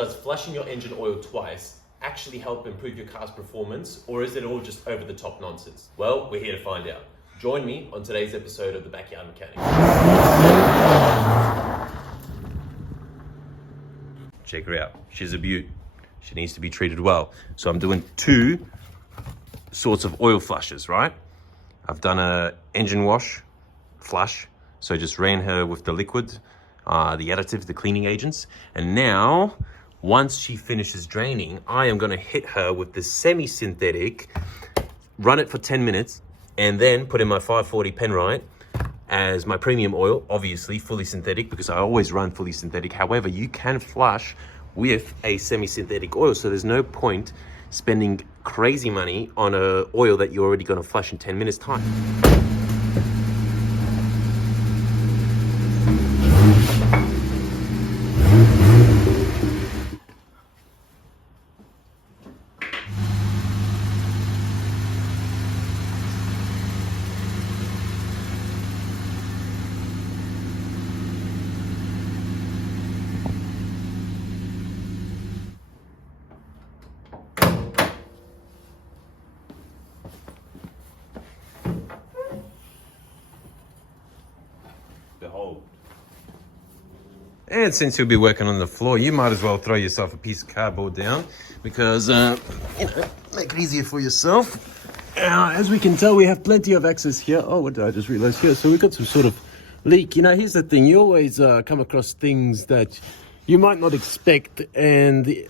Does flushing your engine oil twice actually help improve your car's performance, or is it all just over the top nonsense? Well, we're here to find out. Join me on today's episode of The Backyard Mechanic. Check her out. She's a beaut. She needs to be treated well. So I'm doing two sorts of oil flushes, right? I've done a engine wash flush. So just ran her with the liquid, the additive, the cleaning agents. And now, once she finishes draining, I am gonna hit her with the semi-synthetic, run it for 10 minutes, and then put in my 540 Penrite as my premium oil, obviously fully synthetic, because I always run fully synthetic. However, you can flush with a semi-synthetic oil, so there's no point spending crazy money on a oil that you're already gonna flush in 10 minutes time. Behold. And since you'll be working on the floor, you might as well throw yourself a piece of cardboard down because, make it easier for yourself. As we can tell, we have plenty of access here. Oh, what did I just realize here? So we've got some sort of leak. You know, here's the thing. You always come across things that you might not expect, and the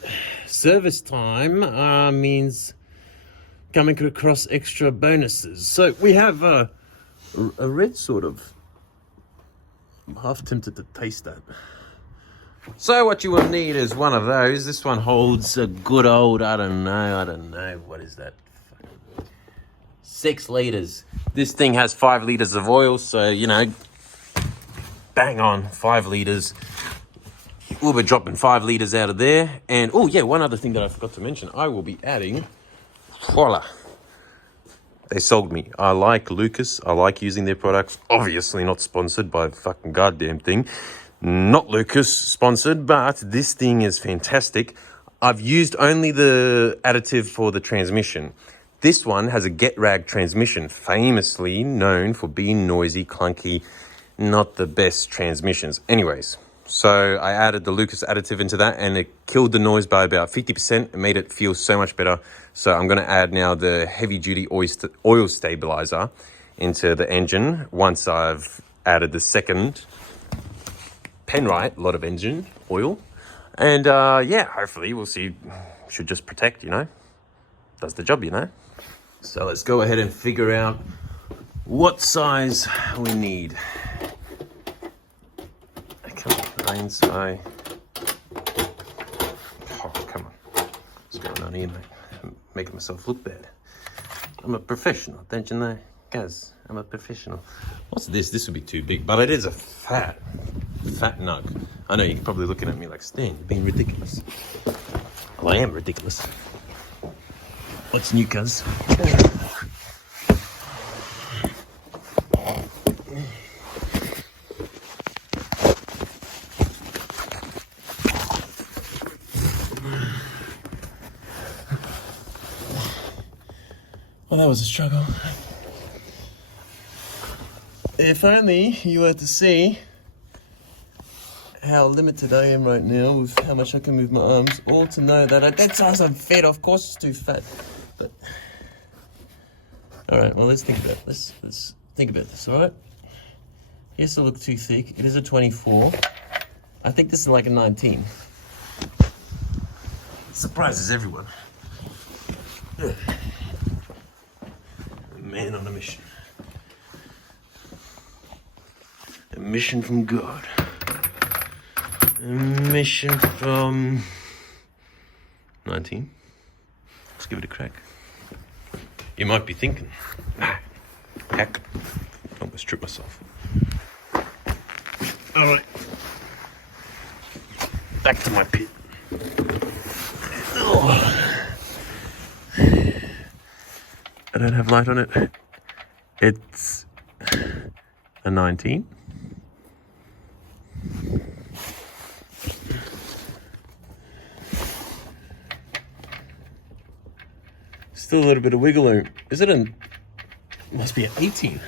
service time means coming across extra bonuses. So we have a red sort of. I'm half tempted to taste that. So what you will need is one of those. This one holds a good old, I don't know, what is that? 6 liters. This thing has 5 liters of oil, so, you know, bang on, 5 liters. We'll be dropping 5 liters out of there. And, oh yeah, one other thing that I forgot to mention, I will be adding, voila. They sold me. I like Lucas. I like using their products. Obviously not sponsored by a fucking goddamn thing. Not Lucas sponsored, but this thing is fantastic. I've used only the additive for the transmission. This one has a get rag transmission, famously known for being noisy, clunky, not the best transmissions. Anyways, so I added the Lucas additive into that and it killed the noise by about 50%. It made it feel so much better. So I'm going to add now the heavy duty oil stabilizer into the engine once I've added the second Penrite, a lot of engine oil. And yeah, hopefully we'll see. Should just protect, you know. Does the job, you know. So let's go ahead and figure out what size we need. Come on, rain spray. Oh, come on. What's going on here, mate? I'm making myself look bad. I'm a professional, don't you know? Guys, I'm a professional. What's this? This would be too big, but it is a fat nug. I know you're probably looking at me like, Stan, you're being ridiculous. Well, I am ridiculous. What's new, cuz? Well, that was a struggle. If only you were to see how limited I am right now with how much I can move my arms, or to know that at that size I'm fat. Of course it's too fat, but all right, well, let's think about this. Let's think about this, all right? Here's to look too thick. It is a 24. I think this is like a 19. It surprises everyone. A man on a mission. A mission from God. A mission from 19. Let's give it a crack. You might be thinking, heck, I almost tripped myself. All right, back to my pit. Oh. I don't have light on it. It's a 19. still a little bit of wiggle room. Is it an... Must be an 18.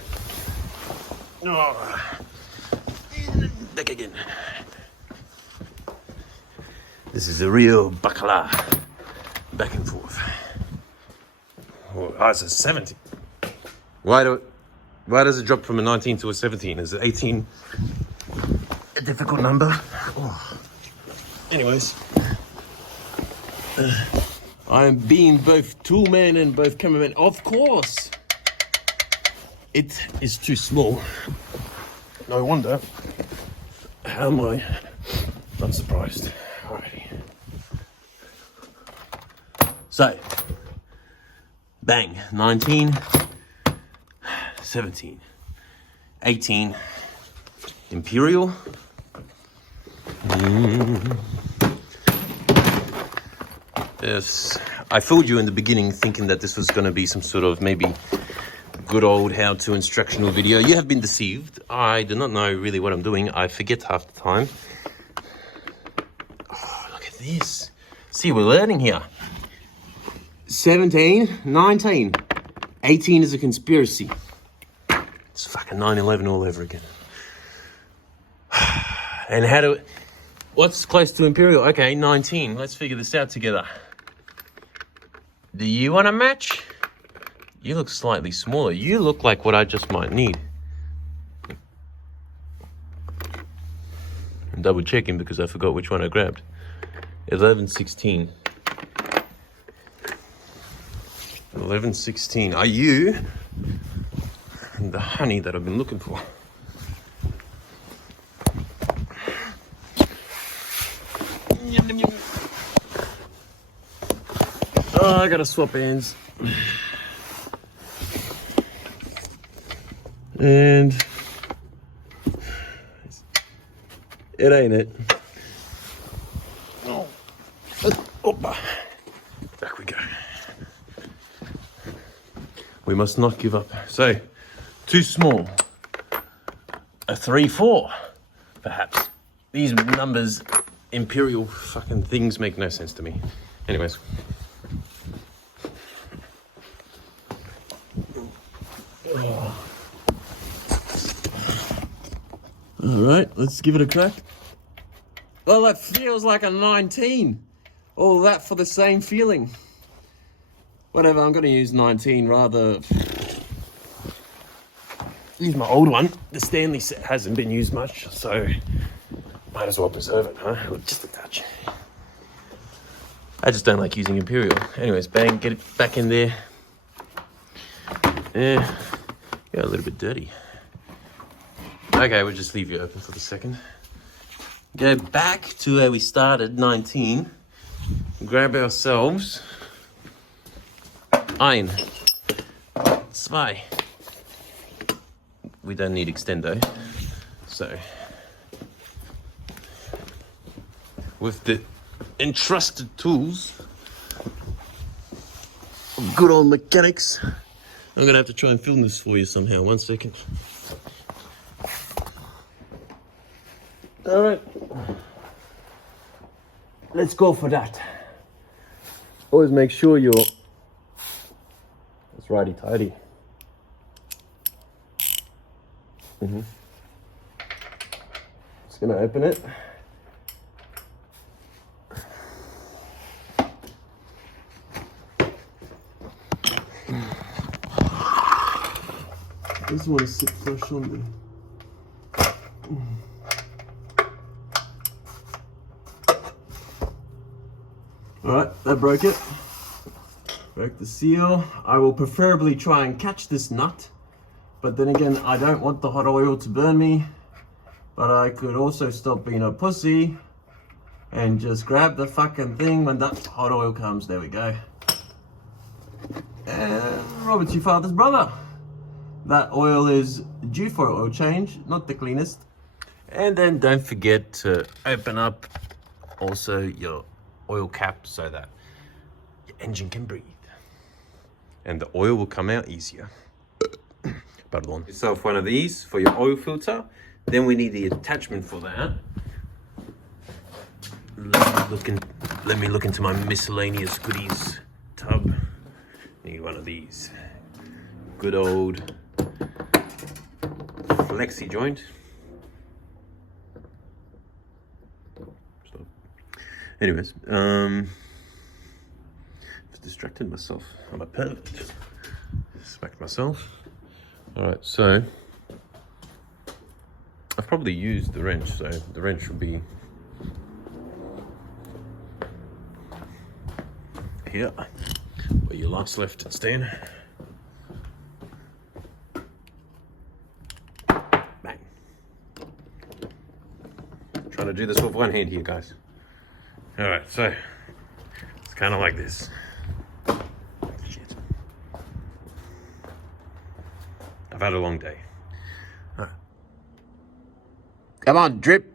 Oh. Back again. This is a real bacala. Back and forth. Oh, it's a 17. Why does it drop from a 19 to a 17? Is it 18 a difficult number? Oh. Anyways. I am being both toolman and both cameraman. Of course. It is too small. No wonder. How am I not surprised? Alrighty. So, bang, 19, 17, 18, Imperial. Yes, I fooled you in the beginning thinking that this was going to be some sort of maybe good old how-to instructional video. You have been deceived. I do not know really what I'm doing. I forget half the time. Oh, look at this. See, we're learning here. 17, 19, 18 is a conspiracy. It's fucking 9/11 all over again. And what's close to Imperial? Okay, 19. Let's figure this out together. Do you want a match? You look slightly smaller. You look like what I just might need. I'm double checking because I forgot which one I grabbed. 11/16. 11/16. Are you the honey that I've been looking for? Oh, I gotta swap hands. And it ain't it. Oh. Opa. Back we go. We must not give up. So, too small. A 3/4, perhaps. These numbers, Imperial fucking things make no sense to me. Anyways. All right, let's give it a crack. Well, that feels like a 19. All that for the same feeling. Whatever, I'm going to use 19 rather. Use my old one. The Stanley set hasn't been used much, so might as well preserve it, huh? Just a touch. I just don't like using Imperial. Anyways, bang, get it back in there. Yeah, got a little bit dirty. Okay, we'll just leave you open for the second. Go back to where we started, 19. Grab ourselves ein, zwei. We don't need extendo. So, with the entrusted tools of good old mechanics, I'm gonna have to try and film this for you somehow. 1 second. All right, let's go for that. Always make sure it's righty tighty. Just gonna open it. I just want to sit flush on me. Alright, that broke it. Broke the seal. I will preferably try and catch this nut, but then again, I don't want the hot oil to burn me. But I could also stop being a pussy and just grab the fucking thing when that hot oil comes. There we go. And Robert's your father's brother. That oil is due for an oil change, not the cleanest. And then don't forget to open up also your oil cap so that your engine can breathe. And the oil will come out easier. Pardon. Yourself one of these for your oil filter. Then we need the attachment for that. Let me look into my miscellaneous goodies tub. Need one of these. Good old flexi joint. Stop. Anyways, I've distracted myself. I'm a pervert. Smacked myself. All right, so I've probably used the wrench, so the wrench will be here, where you last left it, Stan. Bang. Trying to do this with one hand here, guys. All right, so it's kind of like this. Shit. I've had a long day. All right. Come on, drip.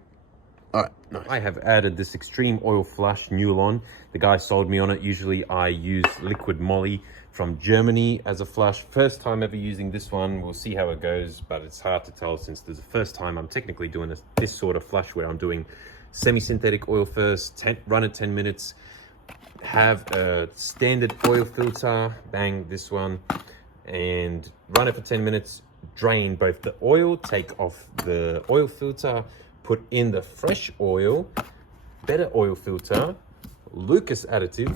All right, nice. I have added this extreme oil flush Newlon. The guy sold me on it. Usually I use liquid moly from Germany as a flush. First time ever using this one. We'll see how it goes, but it's hard to tell since this is the first time I'm technically doing this sort of flush where I'm doing semi-synthetic oil first, run it 10 minutes, have a standard oil filter, bang, this one, and run it for 10 minutes, drain both the oil, take off the oil filter, put in the fresh oil, better oil filter, Lucas additive,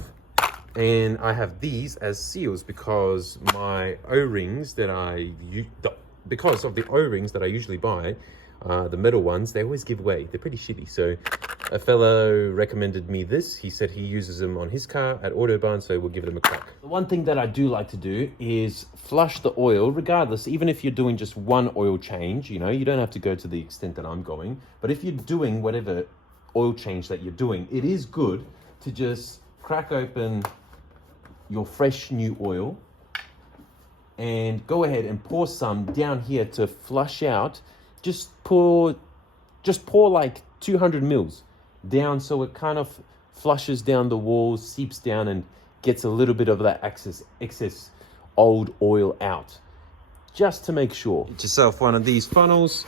and I have these as seals because my O-rings that because of the O-rings that I usually buy, the metal ones, they always give away. They're pretty shitty. So a fellow recommended me this. He said he uses them on his car at Autobahn, so we'll give them a crack. The one thing that I do like to do is flush the oil, regardless, even if you're doing just one oil change, you know, you don't have to go to the extent that I'm going. But if you're doing whatever oil change that you're doing, it is good to just crack open your fresh new oil and go ahead and pour some down here to flush out. Just pour like 200 mils down so it kind of flushes down the walls, seeps down and gets a little bit of that excess old oil out, just to make sure. Get yourself one of these funnels,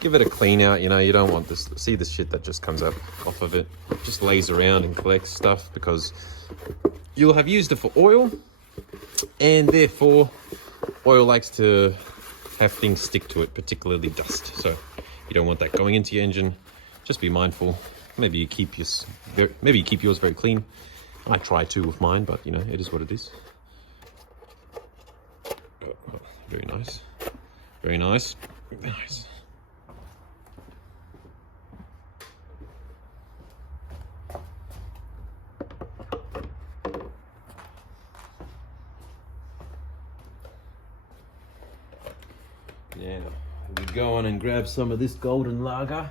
give it a clean out. You know, you don't want this, see this shit that just comes up off of it, just lays around and collects stuff because you'll have used it for oil, and therefore oil likes to have things stick to it, particularly dust. So you don't want that going into your engine. Just be mindful. Maybe you keep yours very clean. I try to with mine, but you know, it is what it is. Oh, very nice. Very nice. Nice. Yeah, we go on and grab some of this golden lager.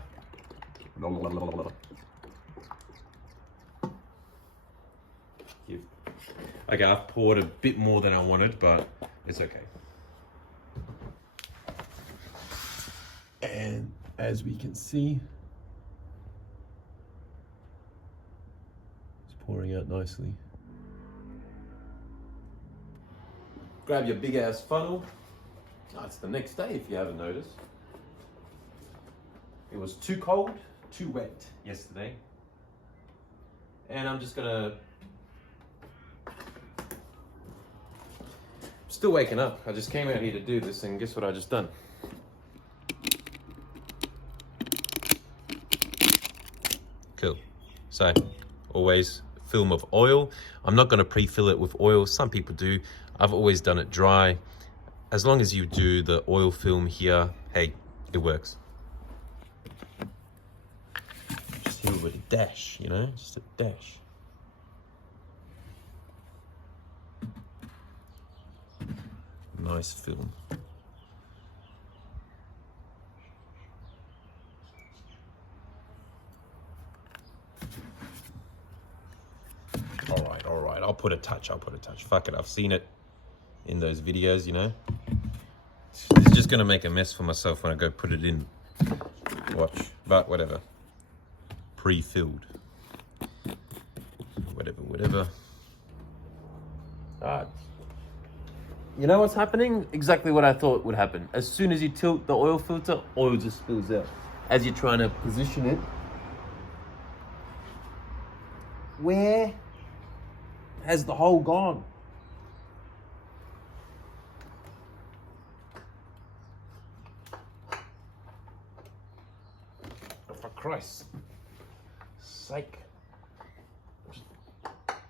Okay, I've poured a bit more than I wanted, but it's okay. And as we can see, it's pouring out nicely. Grab your big ass funnel. Oh, it's the next day if you haven't noticed. It was too cold, too wet yesterday. And I'm just gonna... Still waking up. I just came out here to do this and guess what I just done? Cool. So, always film of oil. I'm not gonna pre-fill it with oil. Some people do. I've always done it dry. As long as you do the oil film here, hey, it works. Just here with a dash, you know, just a dash. Nice film. All right, I'll put a touch. Fuck it, I've seen it in those videos, you know. It's just gonna make a mess for myself when I go put it in. Watch, but whatever. Pre-filled. Whatever. You know what's happening? Exactly what I thought would happen. As soon as you tilt the oil filter, oil just spills out. As you're trying to position it, where has the hole gone? Christ sake.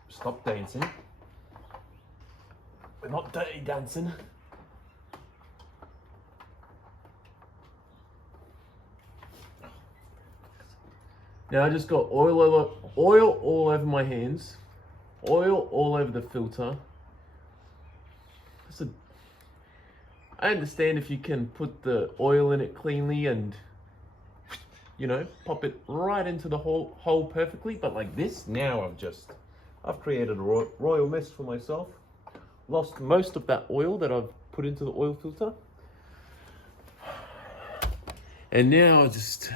Stop dancing. We're not dirty dancing. Now I just got oil all over my hands, oil all over the filter. I understand if you can put the oil in it cleanly and, you know, pop it right into the hole perfectly, but like this, now I've created a royal mess for myself. Lost most of that oil that I've put into the oil filter. And now just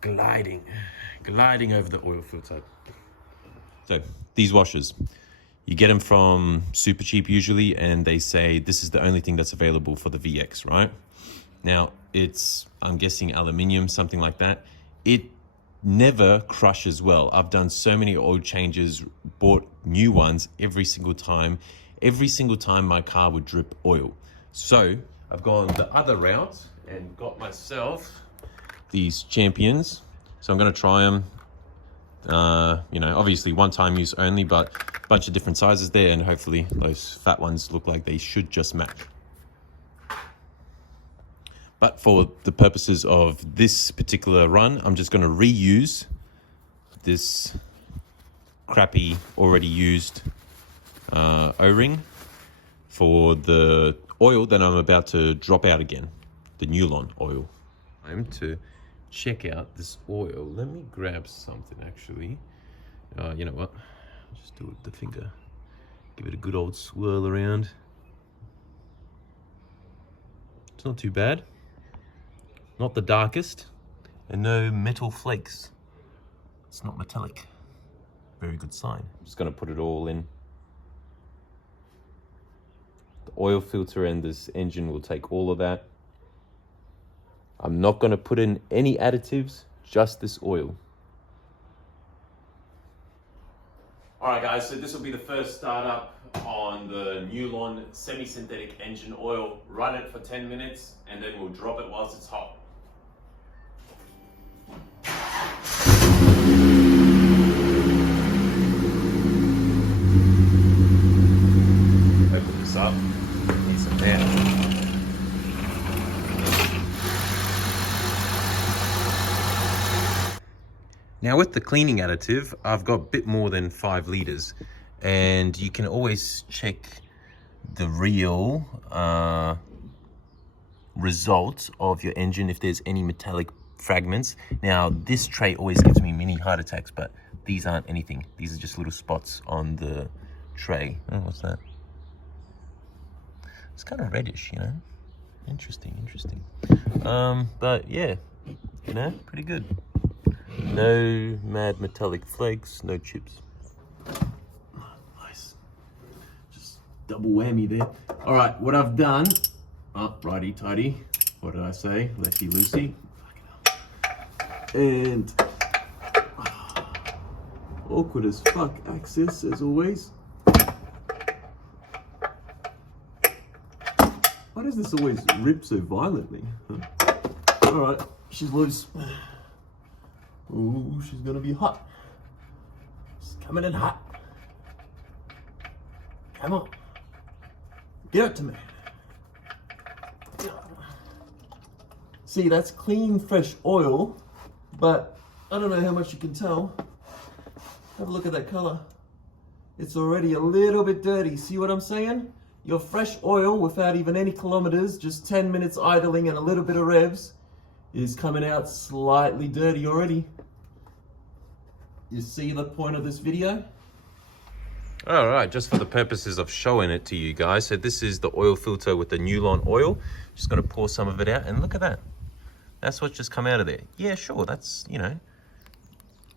gliding over the oil filter. So these washers, you get them from super cheap usually, and they say this is the only thing that's available for the VX, right? Now it's, I'm guessing aluminium, something like that. It never crushes well. I've done so many oil changes, bought new ones every single time. Every single time my car would drip oil. So I've gone the other route and got myself these Champions. So I'm gonna try them. You know, obviously one-time use only, but a bunch of different sizes there, and hopefully those fat ones look like they should just match. But for the purposes of this particular run, I'm just gonna reuse this crappy, already used O-ring for the oil that I'm about to drop out again, the Newlon oil. I'm to check out this oil. Let me grab something actually. You know what? Just do it with the finger. Give it a good old swirl around. It's not too bad. Not the darkest, and no metal flakes. It's not metallic. Very good sign. I'm just gonna put it all in. The oil filter and this engine will take all of that. I'm not gonna put in any additives, just this oil. All right guys, so this will be the first startup on the Newlon semi-synthetic engine oil. Run it for 10 minutes and then we'll drop it whilst it's hot. Open this up, need some air. Now with the cleaning additive, I've got a bit more than 5 liters, and you can always check the real results of your engine if there's any metallic fragments. Now this tray always gives me mini heart attacks, but these aren't anything. These are just little spots on the tray. Oh, what's that? It's kind of reddish, you know? Interesting. But yeah, you know, pretty good. No mad metallic flakes, no chips. Nice. Just double whammy there. All right, what I've done, righty tighty. What did I say? Lefty loosey. And awkward as fuck access as always. Why does this always rip so violently? Huh? All right, she's loose. Ooh, she's gonna be hot. She's coming in hot. Come on. Give it to me. See, that's clean, fresh oil, but I don't know how much you can tell. Have a look at that color. It's already a little bit dirty. See what I'm saying? Your fresh oil without even any kilometers, just 10 minutes idling and a little bit of revs, is coming out slightly dirty already. You see the point of this video? All right, just for the purposes of showing it to you guys. So this is the oil filter with the Newlon oil. Just gonna pour some of it out and look at that. That's what's just come out of there. Yeah, sure, that's, you know,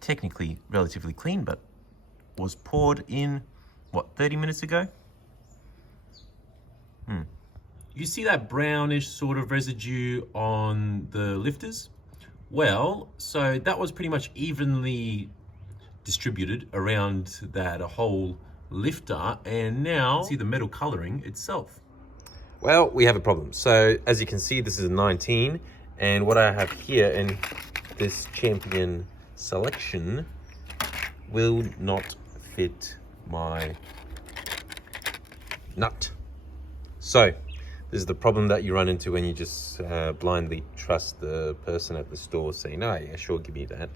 technically relatively clean, but was poured in, what, 30 minutes ago? You see that brownish sort of residue on the lifters? Well, so that was pretty much evenly distributed around that whole lifter, and now see the metal coloring itself. Well, we have a problem. So as you can see, this is a 19, and what I have here, and this Champion selection will not fit my nut. So this is the problem that you run into when you just blindly trust the person at the store saying, "No, yeah, sure, give me that."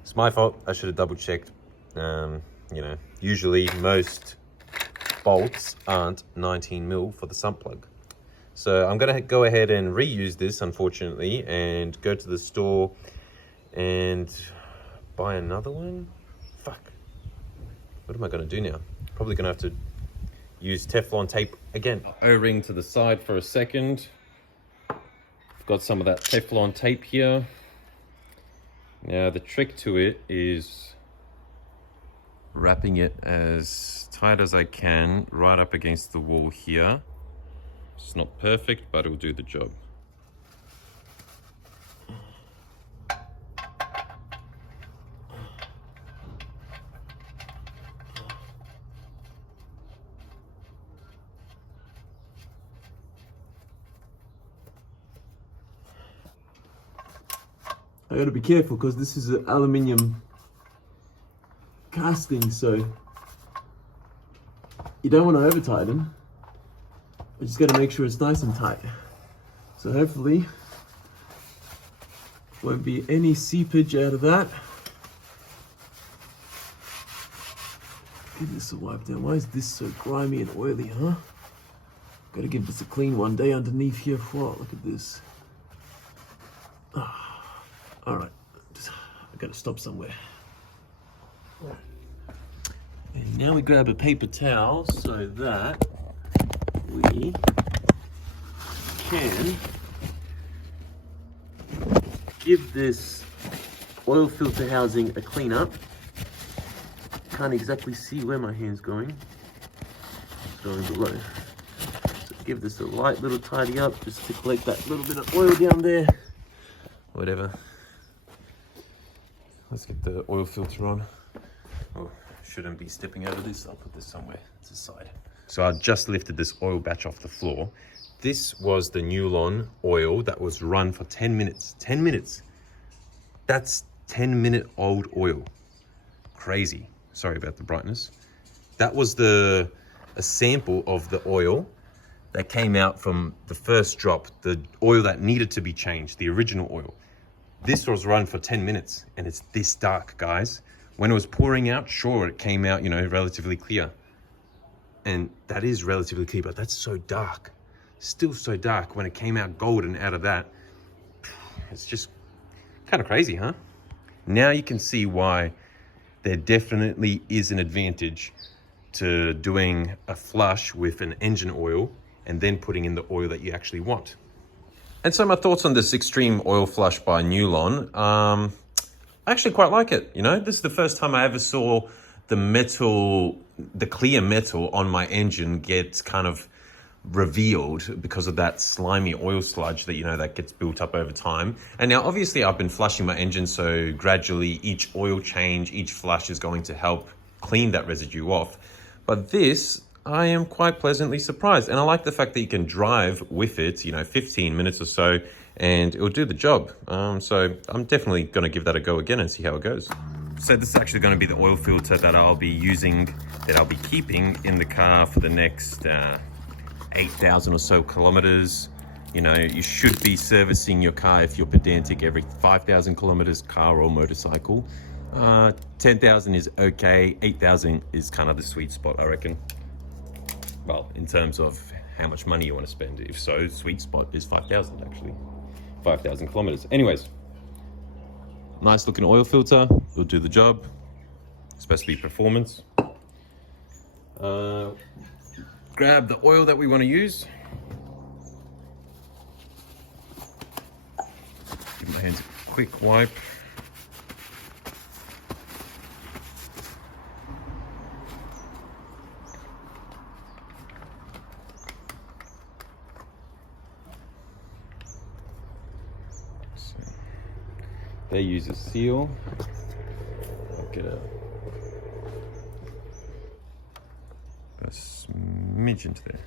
It's my fault. I should have double checked. You know, usually most bolts aren't 19 mil for the sump plug. So I'm gonna go ahead and reuse this, unfortunately, and go to the store and buy another one. Fuck. What am I gonna do now? Probably gonna have to use Teflon tape again. O-ring to the side for a second. I've got some of that Teflon tape here. Now the trick to it is wrapping it as tight as I can right up against the wall here. It's not perfect, but it'll do the job. I gotta be careful because this is an aluminium casting, so you don't want to over tighten. You just gotta make sure it's nice and tight. So hopefully won't be any seepage out of that. Give this a wipe down. Why is this so grimy and oily, huh? Gotta give this a clean one day underneath here. Whoa, look at this. All right, I gotta stop somewhere. And now we grab a paper towel so that we can give this oil filter housing a clean up. Can't exactly see where my hand's going. It's going below. So give this a light little tidy up just to collect that little bit of oil down there. Whatever. Let's get the oil filter on. Oh, shouldn't be stepping over this. I'll put this somewhere to the side. So I just lifted this oil batch off the floor. This was the Newlon oil that was run for 10 minutes. 10 minutes. That's 10-minute old oil. Crazy. Sorry about the brightness. That was a sample of the oil that came out from the first drop, the oil that needed to be changed, the original oil. This was run for 10 minutes and it's this dark, guys. When it was pouring out, sure, it came out, you know, relatively clear. And that is relatively clear, but that's so dark. Still so dark. When it came out golden out of that, it's just kind of crazy, huh? Now you can see why there definitely is an advantage to doing a flush with an engine oil and then putting in the oil that you actually want. And so my thoughts on this extreme oil flush by Newlon, I actually quite like it. You know, this is the first time I ever saw the clear metal on my engine get kind of revealed because of that slimy oil sludge that, you know, that gets built up over time. And now obviously I've been flushing my engine, so gradually each oil change, each flush is going to help clean that residue off. But this, I am quite pleasantly surprised. And I like the fact that you can drive with it, you know, 15 minutes or so, and it'll do the job. So I'm definitely going to give that a go again and see how it goes. So this is actually going to be the oil filter that I'll be using, that I'll be keeping in the car for the next 8,000 or so kilometers. You know, you should be servicing your car if you're pedantic every 5,000 kilometers, car or motorcycle. 10,000 is okay. 8,000 is kind of the sweet spot, I reckon. Well, in terms of how much money you want to spend. If so, sweet spot is 5,000 actually. 5,000 kilometers. Anyways, nice looking oil filter. Will do the job. Especially performance. Grab the oil that we want to use. Give my hands a quick wipe. They use a seal. I'll get a smidge into there.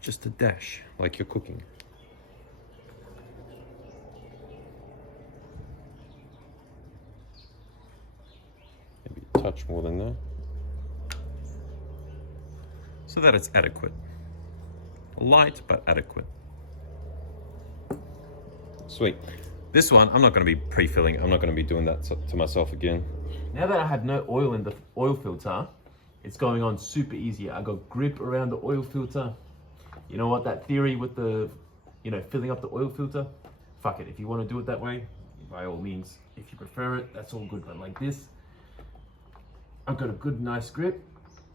Just a dash, like you're cooking. touch more than that. So that it's adequate. Light, but adequate. Sweet. This one, I'm not going to be pre-filling. I'm not going to be doing that to myself again. Now that I have no oil in the oil filter, it's going on super easy. I got grip around the oil filter. You know what, that theory with the, filling up the oil filter, fuck it. If you want to do it that way, by all means. If you prefer it, that's all good. But like this, I've got a good, nice grip.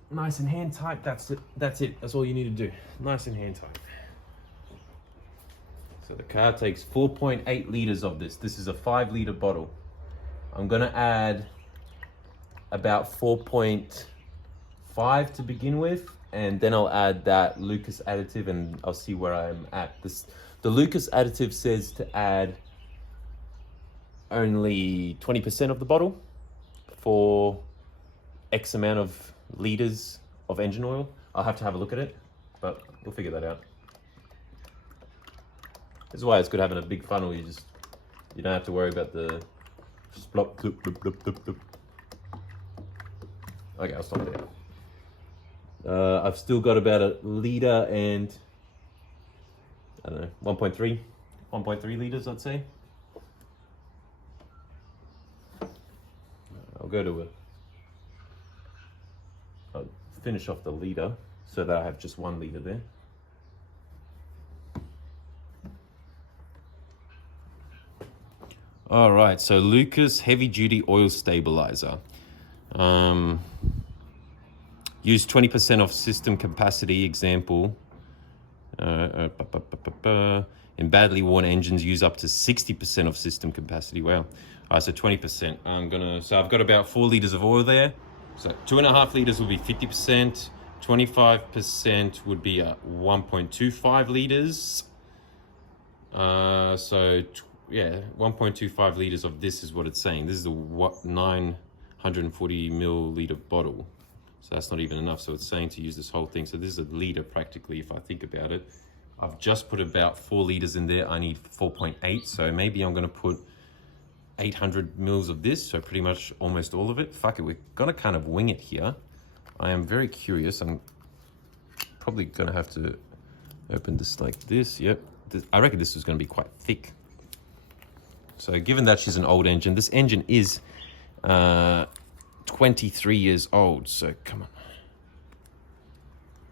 Nice and hand tight. That's it. That's all you need to do. Nice and hand tight. So the car takes 4.8 liters of this. This is a 5-liter bottle. I'm gonna add about 4.5 to begin with, and then I'll add that Lucas additive, and I'll see where I'm at. The Lucas additive says to add only 20% of the bottle for X amount of liters of engine oil. I'll have to have a look at it, but we'll figure that out. This is why it's good having a big funnel. You don't have to worry about the just blop, blop, blop, blop, blop, blop. Okay, I'll stop there. I've still got about a liter and I don't know, 1.3 liters, I'd say. I'll go to I'll finish off the liter so that I have just 1 liter there. All right, so Lucas heavy duty oil stabilizer. Use 20% of system capacity. Example, in badly worn engines, use up to 60% of system capacity. Wow. All right, so 20%. So I've got about 4 liters of oil there. So 2.5 liters will be 50%. 25% would be 1.25 liters. Yeah, 1.25 liters of this is what it's saying. This is a 940 milliliter bottle. So that's not even enough. So it's saying to use this whole thing. So this is a liter practically, if I think about it. I've just put about 4 liters in there. I need 4.8. So maybe I'm going to put 800 mils of this. So pretty much almost all of it. Fuck it, we're going to kind of wing it here. I am very curious. I'm probably going to have to open this like this. Yep. I reckon this is going to be quite thick. So given that she's an old engine, this engine is 23 years old. So come on.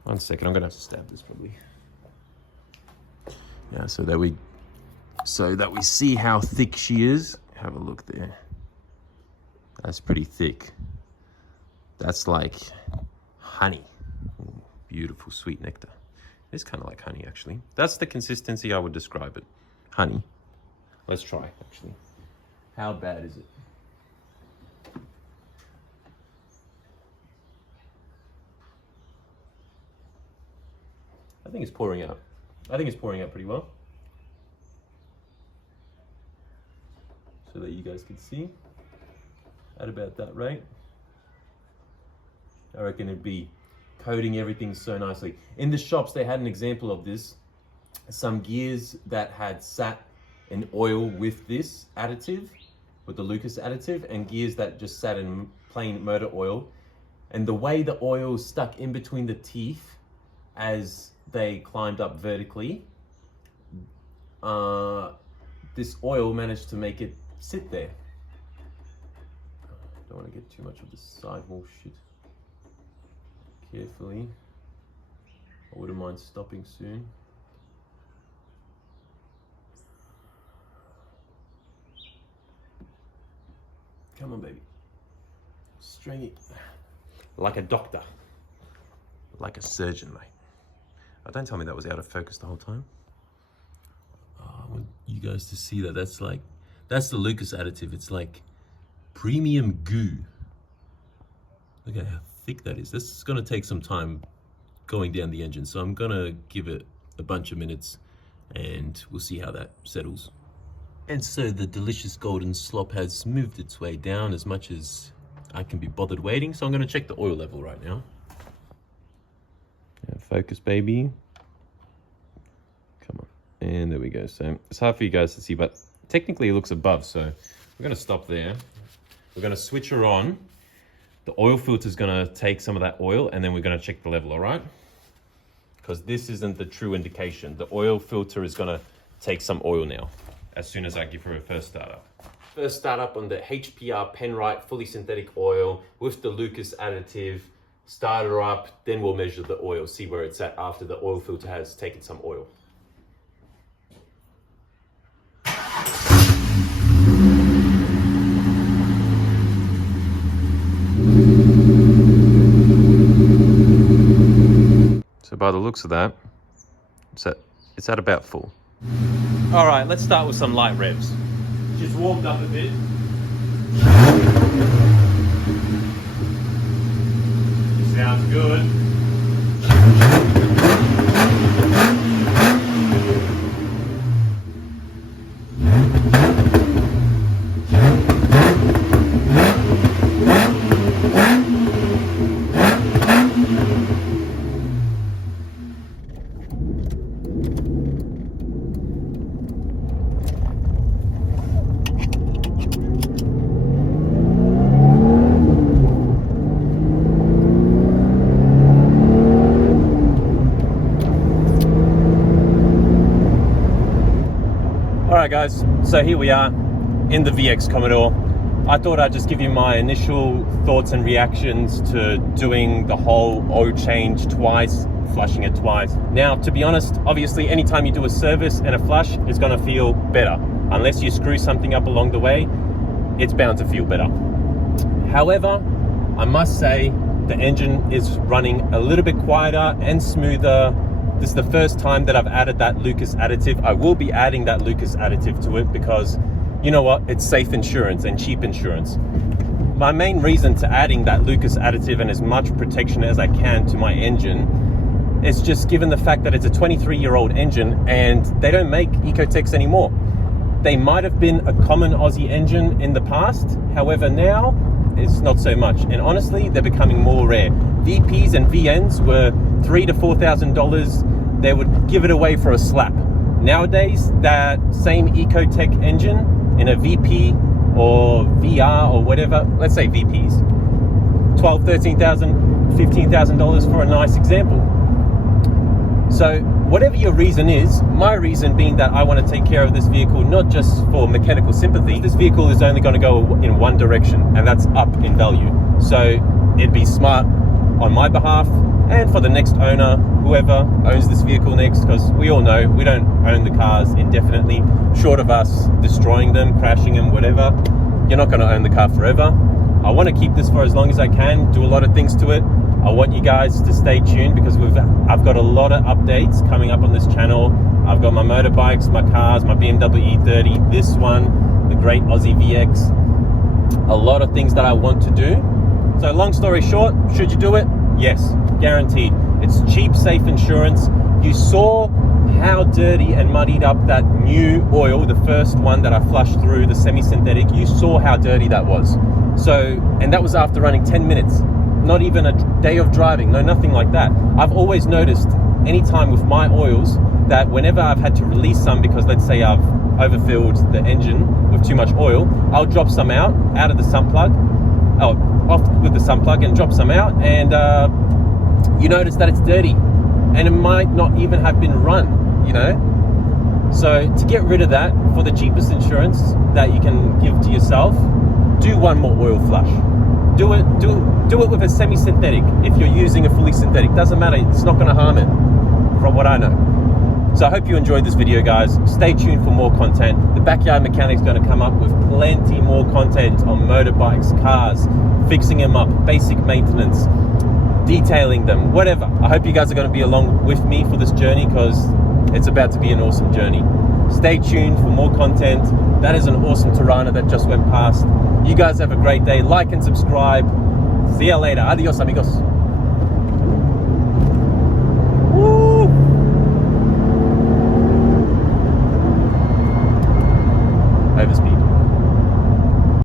1 second, I'm gonna have to stab this probably. Yeah, so that we see how thick she is. Have a look there. That's pretty thick. That's like honey. Ooh, beautiful sweet nectar. It's kind of like honey actually. That's the consistency I would describe it. Honey. Let's try, actually. How bad is it? I think it's pouring out. I think it's pouring out pretty well. So that you guys can see. At about that rate. I reckon it'd be coating everything so nicely. In the shops, they had an example of this. Some gears that had sat in oil with this additive, with the Lucas additive, and gears that just sat in plain motor oil. And the way the oil stuck in between the teeth as they climbed up vertically, this oil managed to make it sit there. Don't want to get too much of the sidewall shit. Carefully. I wouldn't mind stopping soon. Come on, baby. String it. Like a doctor. Like a surgeon, mate. Oh, don't tell me that was out of focus the whole time. Oh, I want you guys to see that. That's the Lucas additive. It's like premium goo. Look at how thick that is. This is going to take some time going down the engine. So I'm going to give it a bunch of minutes and we'll see how that settles. And so the delicious golden slop has moved its way down as much as I can be bothered waiting. So I'm going to check the oil level right now. Yeah, focus, baby. Come on. And there we go. So it's hard for you guys to see, but technically it looks above. So we're going to stop there. We're going to switch her on. The oil filter is gonna take some of that oil, and then we're gonna check the level, all right? Because this isn't the true indication. The oil filter is gonna take some oil now, as soon as I give her a first startup. First startup on the HPR Penrite fully synthetic oil with the Lucas additive. Start her up, then we'll measure the oil, see where it's at after the oil filter has taken some oil. So by the looks of that, it's at about full. All right, let's start with some light revs. She's warmed up a bit. Sounds good. Alright guys, so here we are in the VX Commodore. I thought I'd just give you my initial thoughts and reactions to doing the whole oil change twice, flushing it twice. Now, to be honest, obviously anytime you do a service and a flush, it's gonna feel better. Unless you screw something up along the way, it's bound to feel better. However, I must say the engine is running a little bit quieter and smoother. This is the first time that I've added that Lucas additive. I will be adding that Lucas additive to it because, you know what, it's safe insurance and cheap insurance. My main reason to adding that Lucas additive and as much protection as I can to my engine is just given the fact that it's a 23-year-old engine and they don't make Ecotechs anymore. They might have been a common Aussie engine in the past, however now it's not so much. And honestly, they're becoming more rare. VPs and VNs were $3,000 to $4,000. They would give it away for a slap. Nowadays, that same Ecotech engine in a VP or VR or whatever, let's say VPs, $12,000, $13,000, $15,000 for a nice example. So whatever your reason is, my reason being that I want to take care of this vehicle, not just for mechanical sympathy. This vehicle is only going to go in one direction, and that's up in value. So it'd be smart on my behalf and for the next owner, whoever owns this vehicle next, because we all know we don't own the cars indefinitely, short of us destroying them, crashing them, whatever. You're not going to own the car forever. I want to keep this for as long as I can, do a lot of things to it. I want you guys to stay tuned because I've got a lot of updates coming up on this channel. I've got my motorbikes, my cars, my BMW E30, this one, the great Aussie VX. A lot of things that I want to do. So long story short, should you do it? Yes, guaranteed. It's cheap, safe insurance. You saw how dirty and muddied up that new oil, the first one that I flushed through, the semi-synthetic, you saw how dirty that was. So, and that was after running 10 minutes. Not even a day of driving, no, nothing like that. I've always noticed anytime with my oils that whenever I've had to release some because let's say I've overfilled the engine with too much oil, I'll drop some out of the sump plug, off with the sump plug and drop some out, and you notice that it's dirty and it might not even have been run, you know? So to get rid of that, for the cheapest insurance that you can give to yourself, do one more oil flush. Do it with a semi-synthetic. If you're using a fully synthetic, doesn't matter, it's not going to harm it, from what I know. So I hope you enjoyed this video, guys. Stay tuned for more content. The Backyard Mechanic's going to come up with plenty more content on motorbikes, cars, fixing them up, basic maintenance, detailing them, whatever. I hope you guys are going to be along with me for this journey because it's about to be an awesome journey. Stay tuned for more content. That is an awesome Tirana that just went past. You guys have a great day. Like and subscribe. See you later. Adios, amigos. Woo! Overspeed.